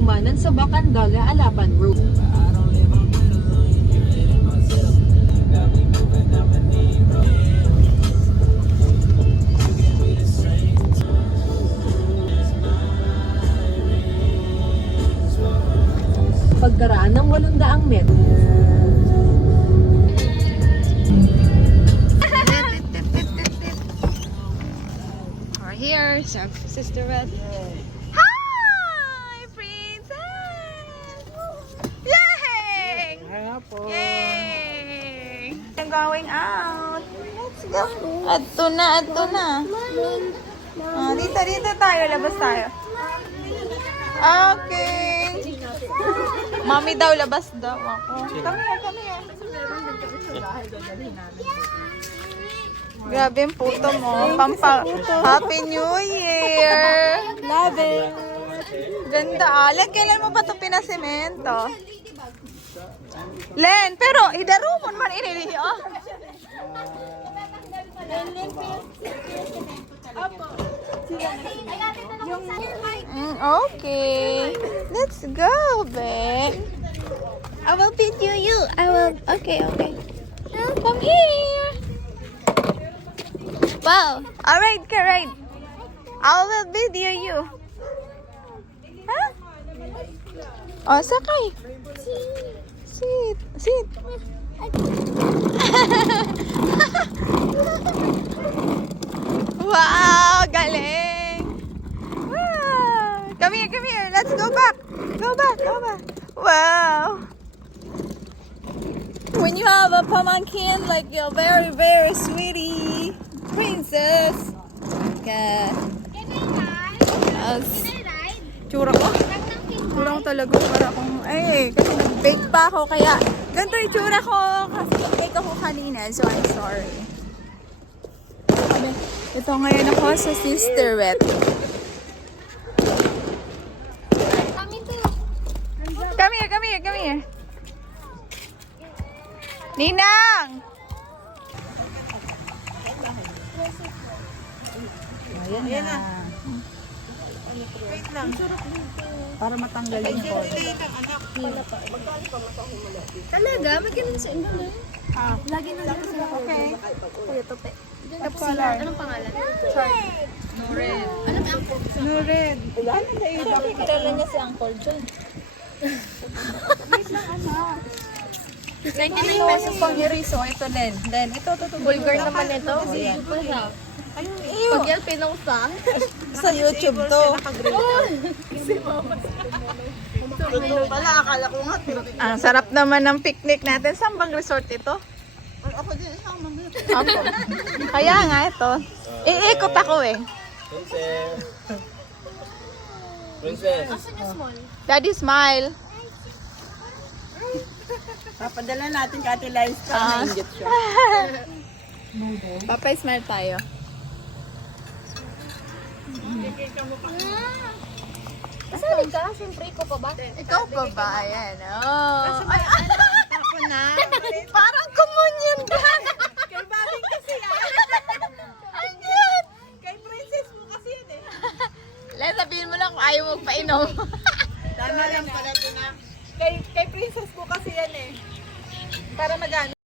kumanan sa Bacandala, Alapan Road. Pagkaraan ng 800 metro. We're here, Sister Red. Hi, Princess! Yay! Yay! I'm going out. Let's go. Ato na, ato na. Dito tayo, labas tayo. Okay. Mami daw, labas daw ako. Come here. Grabe yung puto mo. Happy New Year! Love it! Ganda. Len, kailan mo pa ito pinasemento? Len, pero idaro mo naman inili. Oh. Okay. Let's go, babe. I will video you. Okay. Come here. Wow. Alright, right. I will video you. Huh? Oh, sakay. Sit. Wow, galing. Wow. Come here. Let's go back. Go back. Wow. When you have a pumpkin like your very, very sweetie princess. Okay. Tsura ko talaga para akong, kasi nag-bake pa ako, kaya ganito yung tsura ko kasi nag-bake ako kanina, so I'm sorry. Ito ngayon ako sa Sister Red. Come here. Ninang! Ayan na. Wait lang. Para matanggal yung cold. Talaga? Magkano sa inyo na? Lagi na lang sila. Okay. Kuya Tope. Color. Anong pangalan? Nured. Anong uncle? Nured. Kilala niya si Uncle John. 99 pesos pang iriso. Ito, Len. Ito. Vulgar naman ito. Ayan. Pag yan pinungsa. Sa YouTube to. Ang sarap naman ng picnic natin. Saan bang resort ito? Ako din, isang mamaya. Ako. Kaya nga ito. Iikot ako eh. Princess. Daddy smile. Papadala natin ka Ate Liza para na-inject siya. Papa smile tayo. Kasali ka? Siyempre, ikaw pa ba? Ikaw pa ba? Ayan. Oh. Ay, ako na. Parang kumunyan ka. Kay Babing kasi yan. Ayan. Kay Princess mo kasi yan eh. Let, sabihin mo lang kung ayaw mo painom. Tama lang pala ito na. Kay Princess mo kasi yan eh. Para magana.